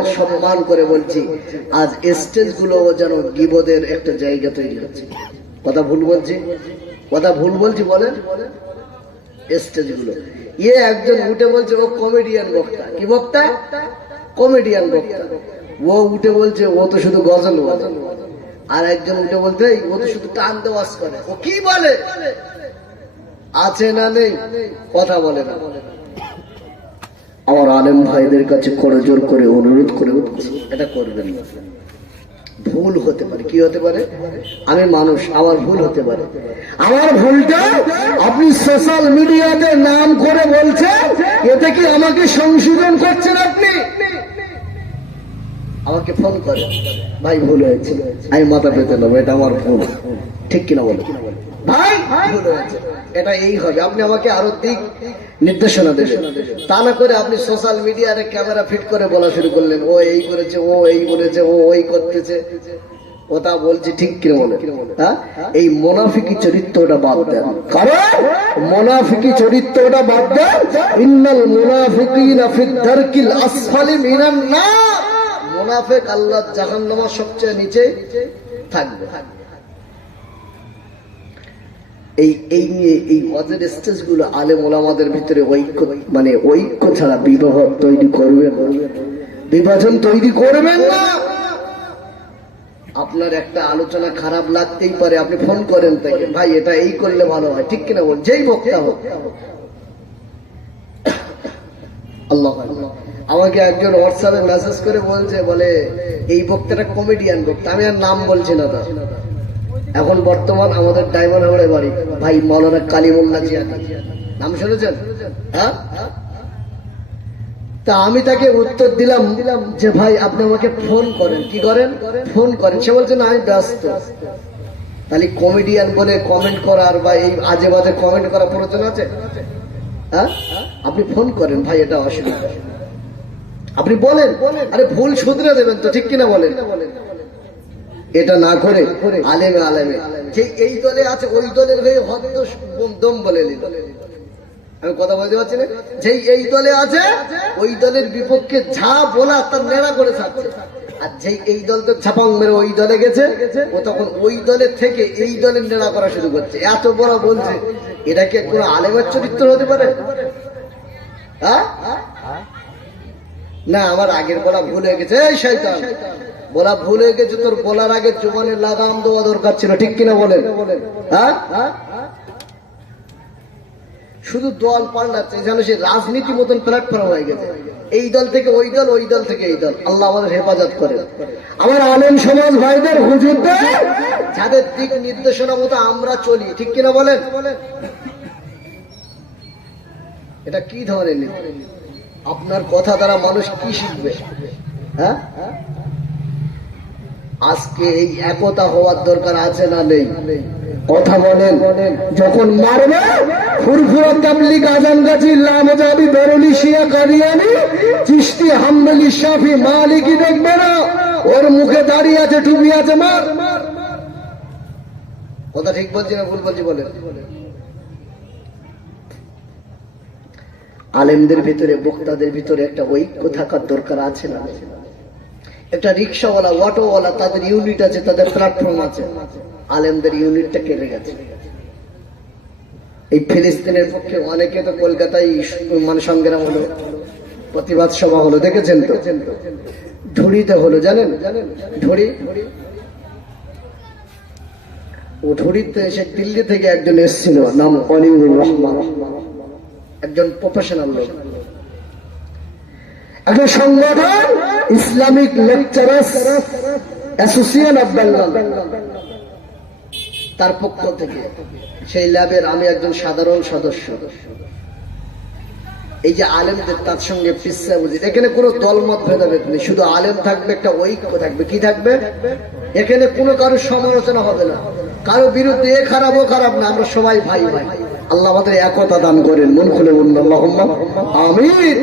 ভাইদের সম্মান করে বলছি, আজ স্টেজ গুলো যেন গীবতের একটা জায়গা তৈরি হচ্ছে। কথা ভুল বলছি? কথা ভুল বলছি বলেন? স্টেজ গুলো একজন উঠে বলছে ও কমেডিয়ান বক্তা। কি বক্তা? কমেডিয়ান বক্তা। ও উঠে বলছে ও তো শুধু গজল বলে। আর একজন উঠে বলতে ও তো শুধু টান দেওয়াজ করে। ও কি বলে? আছে না নেই? কথা বলে না। আমার আলেম ভাইদের কাছে করজোর করে অনুরোধ করে বলছি, এটা করবেন না। ভুল হতে পারে। কি হতে পারে? আমি মানুষ, আমার ভুল হতে পারে। আমার ভুলটা আপনি সোশ্যাল মিডিয়াতে নাম করে বলছেন, এতে কি আমাকে সংশোধন করছেন? আপনি আমাকে ফোন করে, ভাই ভুল হয়েছে, আমি মাথা পেতে নেবো, এটা আমার ভুল। ঠিক কিনা বলে? ভাই ভুল হয়েছে, এটা এই হবে। আপনি আমাকে আরো দিক নির্দেশনা দেবেন। তা না করে আপনি সোশ্যাল মিডিয়াতে ক্যামেরা ফিট করে বলা শুরু করলেন, ও এই করেছে, ও এই বলেছে, ও ওই করতেছে। কথা বলছি ঠিক কিনা বলে? হ্যাঁ, এই মুনাফিকি চরিত্রটা বাদ দেন। কারণ মুনাফিকি চরিত্রটা বাদ দেন। ইন্নাল মুনাফিকিনা ফিদ দারকিল আসফালি মিনান নার। মুনাফিক আল্লাহর জাহান্নামের সবচেয়ে নিচে থাকবে। এই নিয়ে এই ওয়াজের স্টেজ গুলো আলেম ওলামাদের ভিতরে ঐক্য, মানে ঐক্য ছাড়া বিবাহ তৈরি করবেন না, বিভাজন তৈরি করবেন না। আপনার একটা আলোচনা খারাপ লাগতেই পারে, আপনি ফোন করেন তাকে, ভাই এটা এই করলে ভালো হয়। ঠিক কিনা বল? যেই বক্তা হোক। আল্লাহ, আমাকে একজন হোয়াটসঅ্যাপে মেসেজ করে বলছে, বলে এই বক্তাটা কমেডিয়ান বক্তা। আমি আর নাম বলছি না তার। এখন বর্তমান আমাদের ডায়মন্ড হাওড়ে বাড়ি, ভাই মাওলানা কালিমুল্লাহ জিয়াদি, নাম শুনেছেন? হ্যাঁ, তা আমি তাকে উত্তর দিলাম যে ভাই আপনি আমাকে ফোন করেন। কি করেন? ফোন করেন। সে বলছে না আমি ব্যস্ত। তাহলে কমেডিয়ান বলে কমেন্ট করার বা এই আজে বাজে কমেন্ট করার প্রয়োজন আছে? হ্যাঁ, আপনি ফোন করেন, ভাই এটা অসুবিধা। আপনি বলেন, আরে ভুল শুধরে দেবেন তো, ঠিক কিনা বলেন? এটা না করে আলেমে আলেমে যে এই দলে আছে ওই দলের হয়ে হদ্দ দম বলে নিল। আমি কথা বলতে পারছি না? যে এই দলে আছে ওই দলের বিপক্ষে যা বলা তার নেড়া করে থাকছে। আর যেই এই দল তো ছাপাং মেরে ওই দলে গেছে, ও তখন ওই দলের থেকে এই দলের নেড়া করা শুরু করছে। এত বড় বলছে, এটা কি কোনো আলেমের চরিত্র হতে পারে? হ্যাঁ না, আমার আগের বলা ভুল হয়ে গেছে। এই শয়তান, বলা ভুল হয়ে গেছে। তোর বলার আগে জোবানে লাগাম দেওয়া দরকার ছিল। ঠিক কিনা বলেন? হ্যাঁ, শুধু দল পাল্টাচ্ছে যেন সে রাজনীতি মতন প্ল্যাটফর্ম হয়ে গেছে। এই দল থেকে ওই দল, ওই দল থেকে এই দল। আল্লাহ আমাদের হেফাজত করে। আমার আলেম সমাজ ভাইদের, হুজুরদের, যাদের দিক নির্দেশনা মতো আমরা চলি। ঠিক কিনা বলেন? এটা কি ধরনের নীতি? আপনার কথা দ্বারা মানুষ কি শিখবে? হ্যাঁ, আজকে এই একতা হওয়ার দরকার আছে না নেই? কথা বলেন। যখন মারবে ফুরফুরা তাবলিগ আজমগাছি লামজাবি বেরুলি শিয়া কাদিয়ানি চিশতি হাম্বলি শাফি মালিকি দেখবে না, ওর মুখে দাড়ি আছে, টুপি আছে, মার। কথা ঠিক বলছি না ভুল বলছি বলেন? আলেমদের ভিতরে, বক্তাদের ভিতরে একটা ঐক্য থাকার দরকার আছে না? একটা রিক্সাওয়ালা, অটোওয়ালা, তাদের ইউনিট আছে, তাদের প্ল্যাটফর্ম আছে। আলেমদের ইউনিটটা কেটে গেছে। এই ফিলিস্তিনের পক্ষে অনেকে তো কলকাতায় মানে সংগ্রাম হলো, প্রতিবাদ সভা হলো, দেখেছেন তো? ঢুড়িতে হলো, জানেন? ঢুড়ি, ও ঢুড়িতে এসে দিল্লি থেকে একজন এসেছিল, নাম অনিউর রহমান, একজন প্রফেশনাল লোক, একজন সংগঠন Islamic lecturers association of Bengal, তার পক্ষ থেকে সেই ল্যাবের আমি একজন সাধারণ সদস্য। এই যে আলেমদের, তার সঙ্গে পিচ্ছা বুঝি, এখানে কোনো দলমত ভেদাভেদ নেই, শুধু আলেম থাকবে, একটা ঐক্য থাকবে। কি থাকবে? এখানে কোনো কারো সমালোচনা হবে না, কারো বিরুদ্ধে এ খারাপ ও খারাপ না, আমরা সবাই ভাই ভাই। আল্লাহ আমাদের একতা দান করেন, মন খুলে বলুন আল্লাহুম্মা আমিন।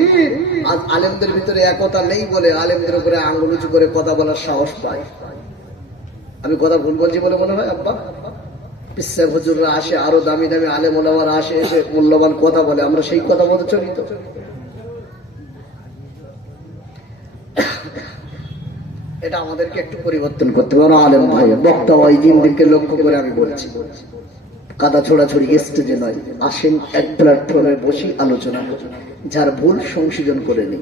আজ আলেমদের ভিতরে একতা নেই বলে আলেমদের উপরে আঙ্গুল উঁচু করে কথা বলার সাহস পায়। আমি কথা ভুল বলছি বলে মনে হয়? আব্বা পিচ্ছা হুজুররা আসে, আরো দামি দামি আলেম ওলামারা আসে, এসে মূল্যবান কথা বলে, আমরা সেই কথা বলতে চলি তো। এটা আমাদেরকে একটু পরিবর্তন করতে হবে। আলেম ভাই, বক্তা ভাই, জিনদেরকে লক্ষ্য করে আমি বলছি, কাদা ছোড়াছড়ি স্টেজে নয়, আসেন এক প্ল্যাটফর্মে বসি, আলোচনা করি, যার ভুল সংশোধন করে নিই,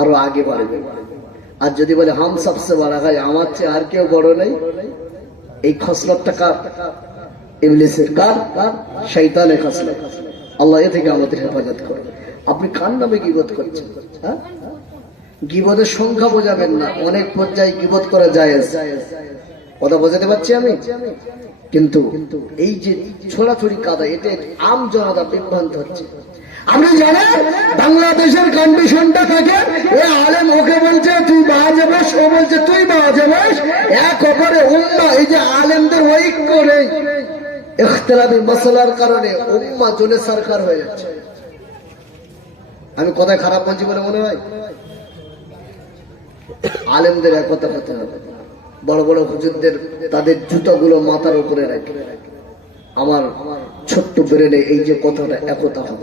আরো আগে বাড়বে। আর যদি বলে হাম সবসে বড় হয়, আমার চেয়ে আর কেউ বড় নেই, এই খসলতটা কার? ইবলিসের। কার? শয়তানের খসলত। আল্লাহ এ থেকে আমাদের হেফাজত করে। আপনি কার নামে গীবত করছেন? হ্যাঁ, গীবতের সংখ্যা বোঝাবেন না, অনেক পর্যায়ে গীবত করা যায়, কথা বোঝাতে পারছি আমি? কিন্তু এই যে ছোড়াছড়ি কাদা, এটা আম জনতা বিভ্রান্ত হচ্ছে। আপনি জানেন বাংলাদেশের কন্ডিশনটা থাকে, এ আলেম ওকে বলছে তুই বাজে বস, ও বলছে তুই বাজে বস, এক অপরে উম্মাহ, এই যে আলেমদের ঐক্য নেই, ইখতিলাফি মাসলার কারণে উম্মাহ জোনে সরকার হয়ে যাচ্ছে। আমি কথায় খারাপ বলছি বলে মনে হয়? আলেমদের একতা হতে হবে। বড় বড় হুজুরদের তাদের জুতাগুলো মাথার উপরে রাখে। আমার ছোট্ট ব্রেনে এই যে কথাটা, একতা হন,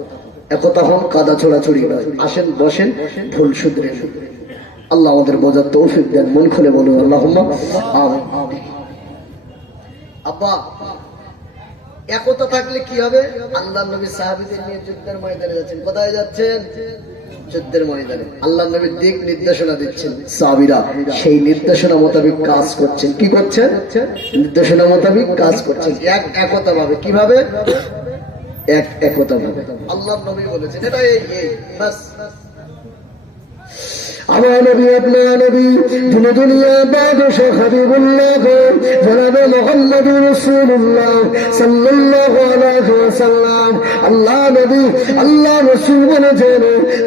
একতা হন, কাদা ছোড়াছড়ি নয়। আসেন বসেন, ভুল শুধরে। আল্লাহ আমাদের বোঝার তৌফিক দেন, মন খুলে বলুন আল্লাহুম্মা আমিন। আব্বা, একতা থাকলে কি হবে? আল্লাহর নবী সাহাবীদের নিয়ে যুদ্ধের ময়দানে যাচ্ছেন। কোথায় যাচ্ছেন? যুদ্ধের ময়দানে। আল্লাহর নবী দিক নির্দেশনা দিচ্ছেন, সাহাবীরা সেই নির্দেশনা মোতাবেক কাজ করছেন। কি করছেন? নির্দেশনা মোতাবেক কাজ করছেন, একতা ভাবে। কিভাবে? একতা ভাবে। আল্লাহর নবী বলেছেন, এটা এই বাস। আমার নবী, আপনার নবী, যিনি দুনিয়া বাদশাহ হাবিবুল্লাহ জনাবে মুহাম্মদুর রাসূলুল্লাহ সাল্লাল্লাহু আলাইহি ওয়াসাল্লাম, আল্লাহ নবী, আল্লাহ রাসূল বলেছেন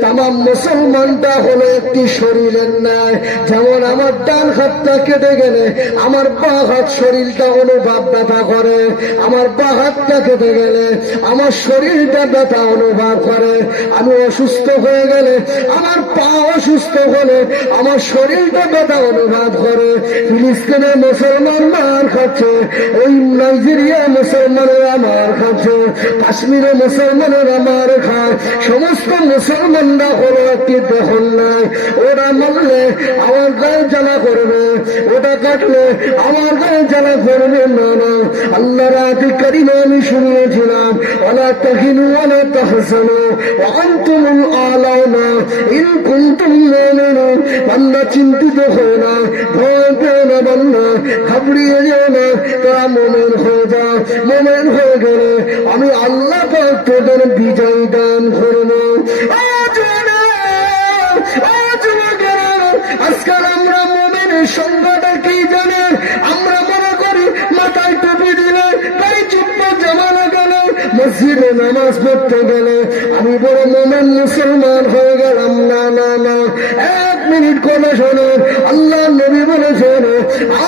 तमाम মুসলমানটা হলো একটি শরীরের ন্যায়। যেমন আমার ডান হাতটা কেটে গেলে আমার বাঁ হাত শরীরটা অনুভব ব্যথা করে, আমার বাঁ হাতটা কেটে গেলে আমার শরীরটা ব্যথা অনুভব করে, আমি অসুস্থ হয়ে গেলে, আমার পা অসুস্থ হলে আমার শরীরটা ব্যথা অনুভব করে। ফিলিস্তিনে মুসলমান মার খাচ্ছে, ওই নাইজেরিয়া মুসলমানেরা মার খাচ্ছে, কাশ্মীরে মুসলমানেরা মার খায়। সমস্ত মুসলমানরা হলো একটি দেহন নাই। ওরা মারলে আমার গায়ে জ্বালা করবে, ওটা কাটলে আমার গায়ে জ্বালা করবে না। না, আল্লাহর আয়াতে কারিমা আমি শুনিয়েছিলাম, ওয়ালা তাহিনু ওয়ালা তাহজানু ওয়া আনতুমুল আ'লাউনা ইন কুনতুম মুমিনুন। বান্দা চিন্তিত হয় না, ভয় পেও না, বান্দা ঘাবড়িয়ে যেও না, তারা মুমিন হয়ে যাও। মুমিন হয়ে গেলে আমি আল্লাহ পাক তোদের বিজয় দান করব। আজকাল আমরা মুমিনের সংজ্ঞাটা কি জানেন? আমরা মনে করি মাথায় টুপি দিলে, গায়ে জুব্বা জামা লাগালে, মসজিদে নামাজ পড়তে গেলে আমি বড় মুমিন মুসলমান হয়ে গেলাম। না না না, এক মিনিট কথা শোনেন। আল্লাহ নবী বলেছেন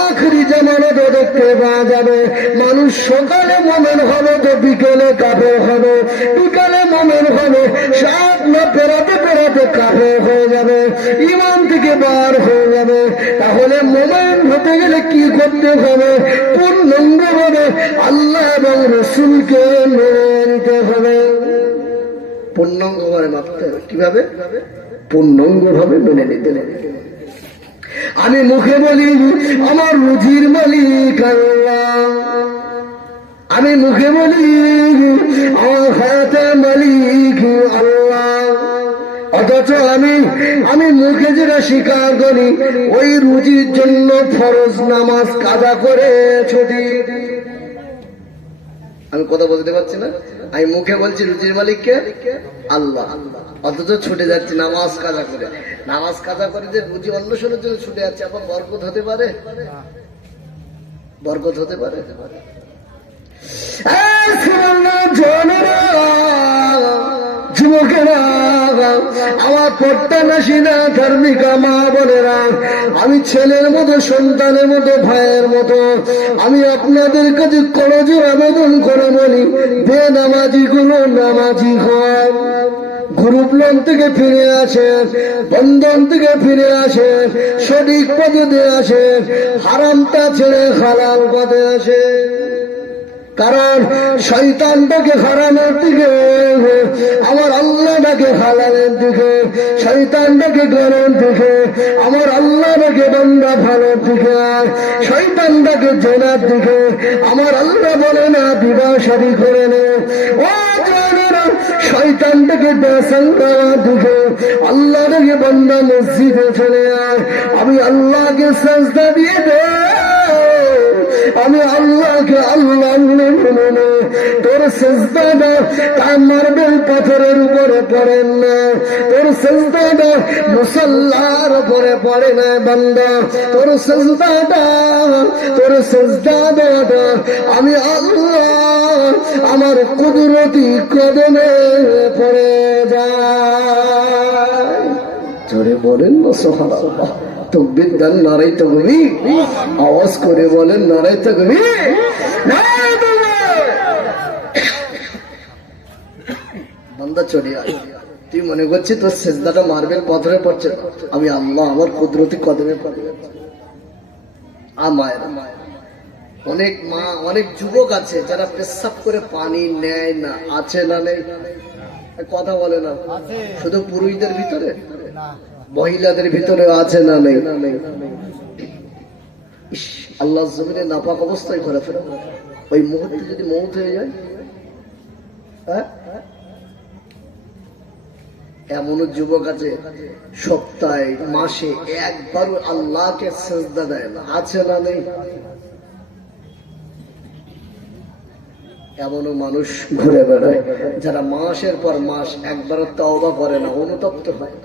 আখরি জামানাতে দেখতে পাওয়া যাবে মানুষ সকালে মুমিন হবে তো বিকেলে কাফের হবে, বিকালে মুমিন হবে, সাত না পেরাতে পেরাতে কাফের হয়ে যাবে, ঈমান থেকে বার হয়ে যাবে। তাহলে মুমিন হতে গেলে কি করতে হবে? পূর্ণাঙ্গ ভাবে আল্লাহ এবং রাসূলকে মেনে নিতে হবে। পূর্ণাঙ্গ ভাবে মানতে হবে। কিভাবে? পূর্ণাঙ্গ ভাবে মেনে নিতে হবে। আমি মুখে বলি আমার রুজির মালিক আল্লাহ, আমি মুখে বলি আমার হায়াতের মালিক আল্লাহ, অথচ আমি মুখে যেটা স্বীকার করি ওই রুজির জন্য ফরজ নামাজ কাজা করে ছুটি। আমি কথা বলতে পারছি না? আমি মুখে বলছি রুজির মালিককে আল্লাহ, অথচ ছুটে যাচ্ছি নামাজ কাজা করে। নামাজ কাজা করে যে রুজি অন্বেষণের জন্য ছুটে যাচ্ছে, আবার বরকত হতে পারে? বরকত হতে পারে? যুবকেরা, আমার পর্দা নাসিনা ধার্মিকা মা বোনেরা, আমি ছেলের মতো, সন্তানের মতো, ভাইয়ের মতো আমি আপনাদের কাছে করজোর আবেদন করে বলি, বেনামাজি গুলো নামাজি হন, গ্রুপ লোন থেকে ফিরে আসেন, বন্ধন থেকে ফিরে আসেন, সঠিক পথে আসেন, হারামটা ছেড়ে হালাল পথে আসেন। কারণ শয়তানটাকে হারানোর দিকে, আমার আল্লাহটাকে হালালের দিকে, শয়তানটাকে গড়ার দিকে, আমার আল্লাহটাকে বান্দা ভালোর দিকে, শয়তানটাকে জেনার দিকে, আমার আল্লাহ বলে না বিবাহ শাদী করে নে। ও জানেরা, শয়তানটাকে দাসান করার দিকে, আল্লাহটাকে বান্দা মসজিদে চলে আয়, আমি আল্লাহকে সাজদা দিয়ে দে, আমি আল্লাহকে আল্লাহ মনে, তোর সেজদাটা তার মার্বেল পাথরের উপরে পড়েন না, তোর সেজদাটা মুসাল্লার উপরে পড়ে না বান্দা, তোর সেজদাটা আমি আল্লাহ আমার কুদরতি কদমে পড়ে যায়। জোরে বলেন না সুবহানাল্লাহ। তকবীর দেন, নারায়ে তাকবীর, আওয়াজ করে বলেন নারায়ে তাকবীর, নারায়ে তাকবীর। বান্দা চলে আয়, তুই মনে করছিস তোর সেজদাটা মার্বেল পাথরে পড়ছে, আমি আল্লাহ আমার কুদরতি কদমে পড়ে যাচ্ছে। অনেক মা, অনেক যুবক আছে যারা পেশাব করে পানি নেয় না, আছে না নেই? কথা বলে না। শুধু পুরুষদের ভিতরে, মহিলাদের ভিতরে আছে না নেই? আল্লাহ জমিনে নাপাক অবস্থায় করে ফেলে, ওই মুহূর্তে যদি মৌত হয়ে যায়। এমন যুবক আছে সপ্তাহে মাসে একবার আল্লাহকে সিজদা দেয় না, আছে না নেই? এমনও মানুষ ঘুরে বেড়ায় যারা মাসের পর মাস একবার তওবা করে না, অনুতপ্ত হয়।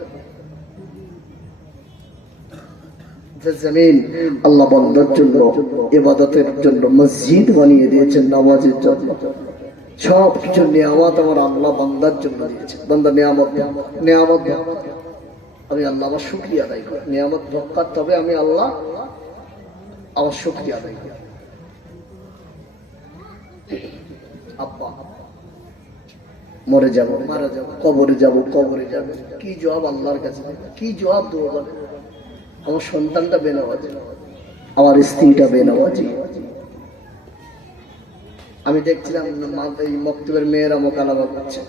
জমিন আল্লাহ বান্দার জন্য, ইবাদতের জন্য মসজিদ বানিয়ে দিয়েছেন, নামাজের জন্য, সব কিছু নিয়ামত আমার আল্লাহ বান্দার জন্য দিয়েছে। বান্দা নিয়ামত আমি আল্লাহ আমার শুকরিয়া আদায় করি, নিয়ামত ভোগ তবে আমি আল্লাহ আমার শুকরিয়া আদায় করি। আব্বা মরে যাব, মারা যাব, কবরে যাব, কি জবাব আল্লাহর কাছে, কি জবাব দেবো বলে? আমার সন্তানটা বেনামাজি, আমার স্ত্রীটা বেনামাজি। আমি দেখছিলাম এই মক্তবের মেয়েরা মোকালামা করছে,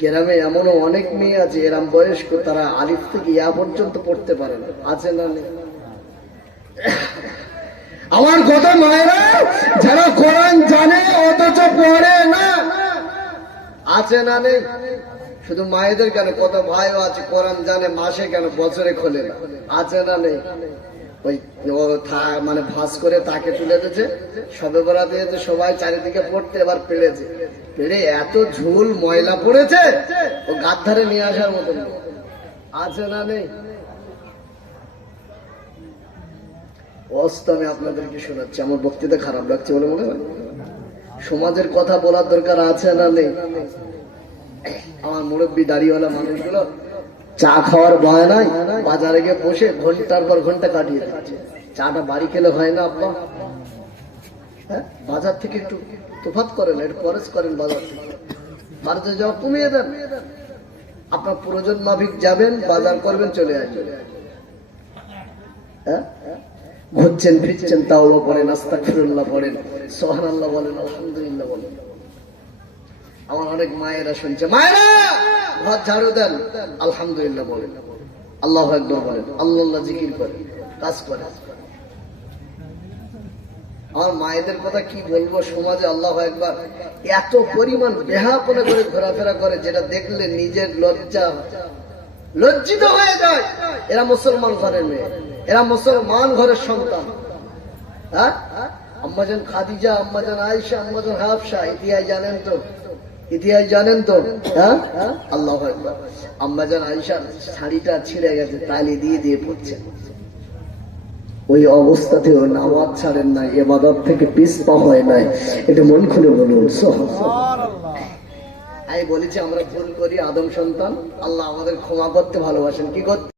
গ্রামে এমনও অনেক মেয়ে আছে এরম বয়স্ক, তারা আলিফ থেকে ইয়া পর্যন্ত পড়তে পারে না, আছে না নেই? আমার কত মায়েরা যারা কোরআন জানে অথচ পড়ে না, আছে না নেই? শুধু মায়েদের কেন, কত ভাইও আছে কোরআন জানে, মাসে কেন বছরে খোলে না, আছে না নেই? ওই মানে ভাস করে তাকে তুলে দিয়েছে, সবে বরাত দিয়েছে, সবাই চারিদিকে পড়তে, এবার পেড়েছে, পেড়ে এত ঝুল ময়লা পড়েছে ও গাদ ধারে নিয়ে আসার মতন, আছে না নেই? আমি আপনাদেরকে শোনাচ্ছি, আমার বক্তৃতা খারাপ লাগছে বলে মনে হয়? সমাজের কথা বলার দরকার আছে না নেই? আমার মুরব্বী দাড়িওয়ালা মানুষগুলো চা খাওয়ার ভয় নাই, বাজারে গিয়ে বসে ঘন্টার পর ঘন্টা কাটিয়ে দিচ্ছে। চাটা বাড়ি খেলে হয় না আব্বা? হ্যাঁ, বাজার থেকে একটু তোফাত করেন, একটু খরচ করেন, বাজার থেকে বাড়িতে যাওয়া কমিয়ে দেন। আপনার প্রয়োজন মাফিক যাবেন, বাজার করবেন, চলে আসবেন। হ্যাঁ, ঘুরছেন ফিরছেন, তাওবা পড়েন, আস্তাগফিরুল্লাহ পড়েন, সুবহানাল্লাহ বলেন, আলহামদুলিল্লাহ বলেন। আমার অনেক মায়েরা শুনছে, মায়েরা ঘর ঝাড়ু দেন, আলহামদুলিল্লাহ বলেন, আল্লাহু আকবার বলেন, আল্লাহ জিকির করেন, কাজ করেন। আমার মায়েদের কথা কি বলবো, সমাজে আল্লাহু আকবার এত পরিমাণ বেহাপনা করে ঘোরাফেরা করে, যেটা দেখলে নিজের লজ্জিত হয়ে যায়। এরা মুসলমান ঘরের মেয়ে, এরা মুসলমান ঘরের সন্তান। হ্যাঁ, আম্মাজান খাদিজা, আম্মাজান আয়েশা, আম্মাজান হাফসা, ইতিহাস জানেন তো? ইতিহাস জানেন তো? হ্যাঁ, আল্লাহু আকবার। আম্মাজান আয়েশা শাড়িটা ছিঁড়ে গেছে, তালি দিয়ে দিয়ে পড়ছে, ওই অবস্থাতেও নামাজ ছাড়েন নাই, ইবাদত থেকে পিছপা হয় নাই। এটা মন খুলে বলুন সুবহানাল্লাহ। আমি বলেছি আমরা ভুল করি, আদম সন্তান, আল্লাহ আমাদের ক্ষমা করতে ভালোবাসেন, কি করতে